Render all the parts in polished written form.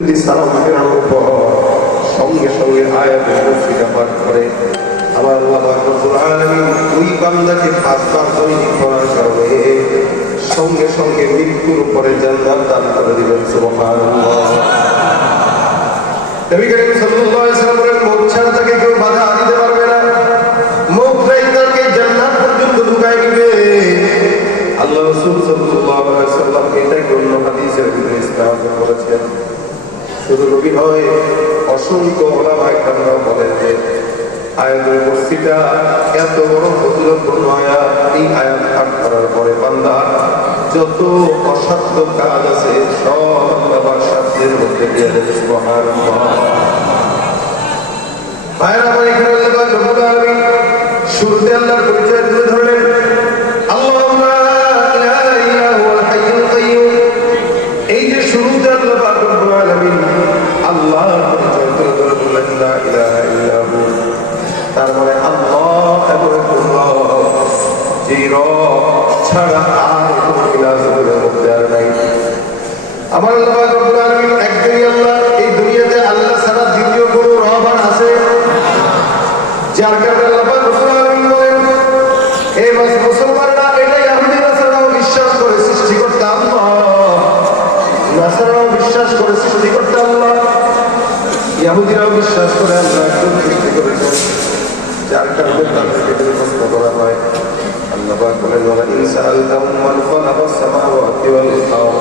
সালাম ফেরানোর পর সঙ্গে সঙ্গে আয়াতুল কুরসি পাঠ করে আমার আল্লাহ পাক রব্বুল আলামিন ওই বান্দাকে পাঁচবার দৈনিক পড়ার কারণে সঙ্গে সঙ্গে মৃত্যুর উপরে জান্নাত দান করে দিবেন। সুবহানাল্লাহ। নবী করিম সাল্লাল্লাহু আলাইহি ওয়াসাল্লামের মৌত ছাড়া তাকে কেউ বাধা দিতে পারবে না। মৌতটাই তাকে জান্নাত পর্যন্ত ঢুকায় দিবে। আল্লাহ রাসূল সাল্লাল্লাহু আলাইহি ওয়াসাল্লাম এটাকে অন্য হাদিসের ভিতরে ইসলাম করেছেন। শুধু নবী নয়, অসংখ্য ওলামায়ে কেরাম বলেন যে আয়াতুল কুরসিটা এত বড় ফজিলতপূর্ণ আয়াত। এই আয়াত পাঠ করার পরে বান্দা যত অসাধ্য কাজ আছে সব আল্লাহ পাক সাধ্যের মধ্যে দিয়ে দেন। সুবহানাল্লাহ। ভাইরা আমার এখানে আল্লাহ পাক রব্বুল আলামিন শুরুতে আল্লাহর পরিচয় তুলে ধরলেন, আল্লাহু লা ইলাহা ইল্লা হুয়াল হাইয়ুল কাইয়্যুম। এই যে শুরুতে আল্লাহ পাক রব্বুল আলামিন আল্লাহর পরিচয় তুলে ধরলেন, লা ইলাহা ইল্লা হু, তার মানে আল্লাহ এমন একজন রব যে রব ছাড়া আর কোনো ইলাহ জগতের মধ্যে আর নাই। আমার আল্লাহ পাক রব্বুল আলামিন একজনই আল্লাহ। এই দুনিয়াতে আল্লাহ ছাড়া দ্বিতীয় কোনো রব আর আছে? যার কারণে আল্লাহ পাক রব্বুল আলামিন বলেন, এই মুসলমানরা এটা ইহুদি নাসারাও বিশ্বাস করে সৃষ্টিকর্তা আল্লাহ, নাসারাও বিশ্বাস করে সৃষ্টিকর্তা আল্লাহ, ইহুদিরাও বিশ্বাস করে আল্লাহ একজন সৃষ্টি করেছেন। যার কারণে তাদেরকে প্রশ্ন করা হয়, আল্লাহ পাক বলেন, ওয়া ইন সাআলতাহুম মান খালাকাস সামাওয়াতি ওয়াল আরদ।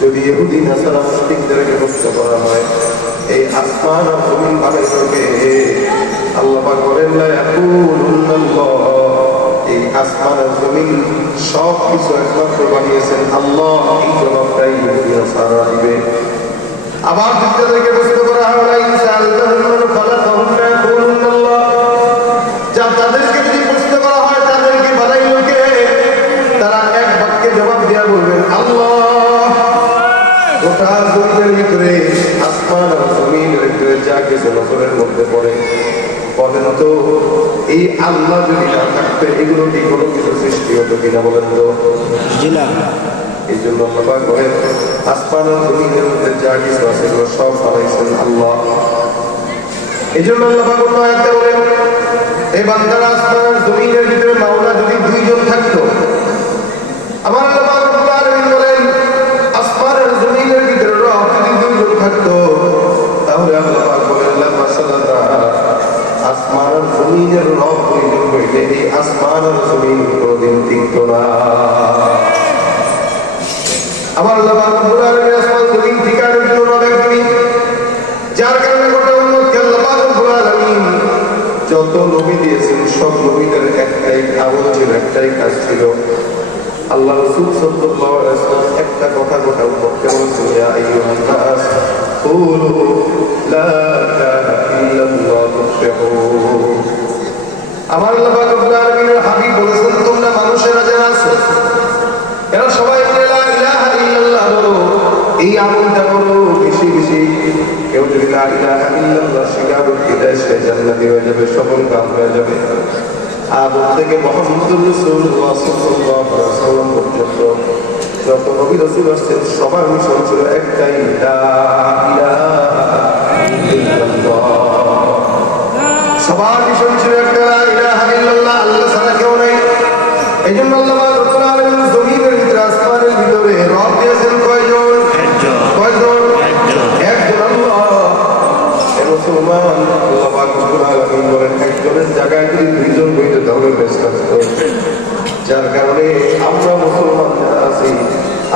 যদি ইহুদি নাসারা মুশরিকদেরকে প্রশ্ন করা হয় এই আসমান আর জমিন বানাইলো কে, আল্লাহ পাক বলেন, লা ইয়াকুলুনাল্লাহ, এই আসমান আর জমিন সব কিছু একমাত্র বানিয়েছেন আল্লাহ। এই জবাবটাই ইহুদি নাসারা দিবে। আবার তাদেরকে প্রশ্ন করা হয়, ওয়া ইন সাআলতাহুম মান খালাকাহুম লা ইয়াকুলুনাল্লাহ। যা তাদেরকে যদি প্রশ্ন করা হয় তাদেরকে বানাইলো কে, তারা এক বাক্যে জবাব দেয়া বলবেন আল্লাহ। গোটা জমিনের ভিতরে, আসমান আর জমিনের ভিতরে যা কিছু নজরের মধ্যে পড়ে, বলেন তো এই আল্লাহ যদি না থাকতে এগুলো কি কোনো কিছু সৃষ্টি হতো কিনা? বলেন তো। এই জন্য আল্লাহ বলেন, আসমান আর জমিনের মধ্যে যা কিছু আছে এগুলো সব বানাইছেন আল্লাহ। এই জন্য আল্লাহ অন্য আয়াতে বলেন, এই বান্দারা আসমান আর জমিনের ভিতরে মাওলা যদি দুইজন থাকতো, আমার আল্লাহ রব্বুল আলামিন বলেন আসমান আর জমিনের ভিতরে রব যদি দুইজন থাকতো, তাহলে আল্লাহ বলেন লা মাসালাতা, আসমান আর জমিনের রব দুইজন হইলে এই আসমান আর জমিন কোনদিন টিকতো না। আমার আল্লাহ রব্বুল আলামিন আসমান জমিন ঠিকানোর জন্য রব একজনই। যার কারণে গোটা উম্মতকে আল্লাহ রব্বুল আলামিন যত নবী দিয়েছেন সব নবীদের একটাই আমল ছিল, একটাই কাজ ছিল। আল্লাহ রাসূল সাল্লাল্লাহু আলাইহি ওয়াসাল্লাম একটা কথা গোটা উম্মতকে বলেছেন, ইয়া আইয়ুহান নাস কুলু লা ইলাহা ইল্লাল্লাহ তুফলিহুন। আমার আল্লাহ রব্বুল আলামিনের হাবিব বলেছেন, তোমরা মানুষেরা যারা আছো এরা সবাই লা ইলাহা ইল্লাল্লাহ বলো, এই আমলটা করো বেশি বেশি। কেউ যদি লা ইলাহা ইল্লাল্লাহ স্বীকার করে সে জান্নাতি হয়ে যাবে, সফল কাম হয়ে যাবে। আদম থেকে মুহাম্মদুর রাসূলুল্লাহ সাল্লাল্লাহু আলাইহি ওয়াসাল্লাম পর্যন্ত যত নবী রাসূল আসছেন সবার মিশন ছিল একটাই, লা ইলাহা ইল্লাল্লাহ। সবার মিশন ছিল একটা, লা ইলাহা ইল্লাল্লাহ, আল্লাহ ছাড়া কেউ নেই। এই জন্য আল্লাহ রাব্বুল আলামিন জমিনের ভিতরে আসমানের ভিতরে রব দিয়েছেন কয়জন? কয়জন? একজন আল্লাহ। এই মুসলমান আল্লাহ রাব্বুল আলামিন বলেন, একজনের জায়গায় যদি দুইজন হইতো তাহলে বেশ থাকতো। যার কারণে আমরা মুসলমান যারা আছি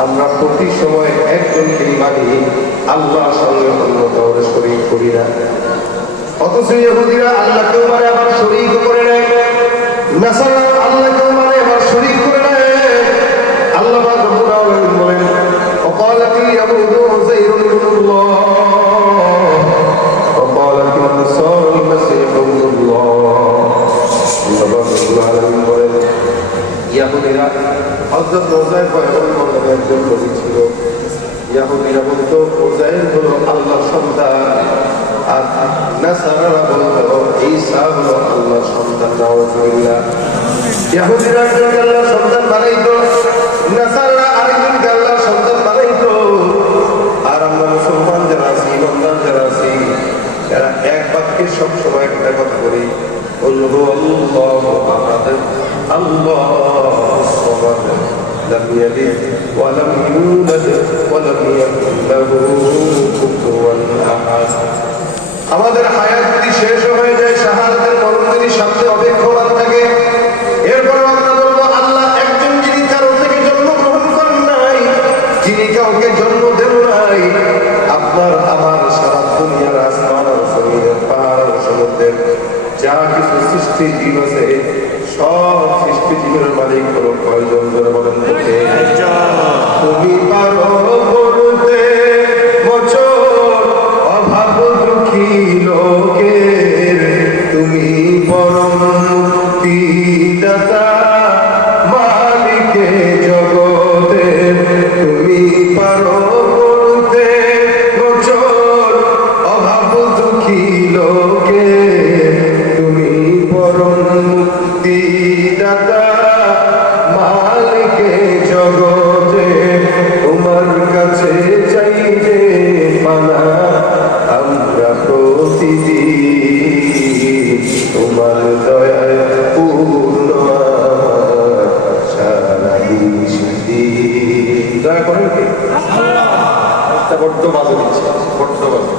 আমরা প্রতি সময় একজনকেই মানি, আল্লাহর সঙ্গে অন্য কাউকে শরীক করি না। অথচ ইহুদিরা আল্লাহকেও মানে আবার শরীক করে নেয়, নাসারা আল্লাহকেও মানে আবার শরীক করে নেয়। আল্লাহ রাব্বুল আলামিন বলেন, ওয়াকালাতিল ইয়াহুদু উযাইরুন ইবনুল্লাহ ওয়া ক্বালাতিন নাসারা আল মাসীহু ইবনুল্লাহ। আল্লাহ রাব্বুল আলামিন বলেন, ইহুদিরা হযরত উযাইর পয়গম্বর নামে একজন নবী ছিল। ইহুদিরা বলতো উযাইর হলো আল্লাহর সন্তান, আর নাসারারা বলতো ঈসা হলো আল্লাহর সন্তান। নাউযুবিল্লাহ। ইহুদিরা একজনকে আল্লাহর সন্তান বানাইতো, নাসারারা আরেকজনকে আল্লাহর সন্তান বানাইতো। আর আমরা মুসলমান যারা সব সময় একটা কথা বলি, বলবো আল্লাহু আহাদ, আল্লাহুস সামাদ, লাম ইয়ালিদ ওয়া লাম ইউলাদ ওয়া লাম ইয়াকুল লাহু কুফুয়ান আহাদ। আমাদের হায়াত যদি শেষ হয়ে যায়, শাহাদাতের মরণ যদি সামনে অপেক্ষমান থাকে, এরপর আমরা বলবো আল্লাহ একজন যিনি কারো থেকে জন্মগ্রহণ করেন নাই, যিনি কাউকে জন্ম দেন নাই, আপনার আমার সারা দুনিয়ার আসমান আর জমিনের পাহাড় আর সমুদ্রের যা কিছু সৃষ্টি জীব আছে, সব সৃষ্টি জীবের মালিক হলো কয়জন? ধরে বলেন তো কে? তুমি পারো করতে বছর অভাব দুঃখী লোকের, তুমি পরম মুক্তিদাতা মালিকে জগতের, তুমি পারো করতে বছর অভাব দুঃখী লোকের, তুমি পরম মুক্তিদাতা মালিকে জগতে, তোমার কাছে চাই যে পানা আমরা প্রতিদিন, তোমার দয়ায় পূর্ণ আমার সারা দিন। দয়া করেন কি? বড্ড বাজে দিচ্ছে, বড্ড বাজে।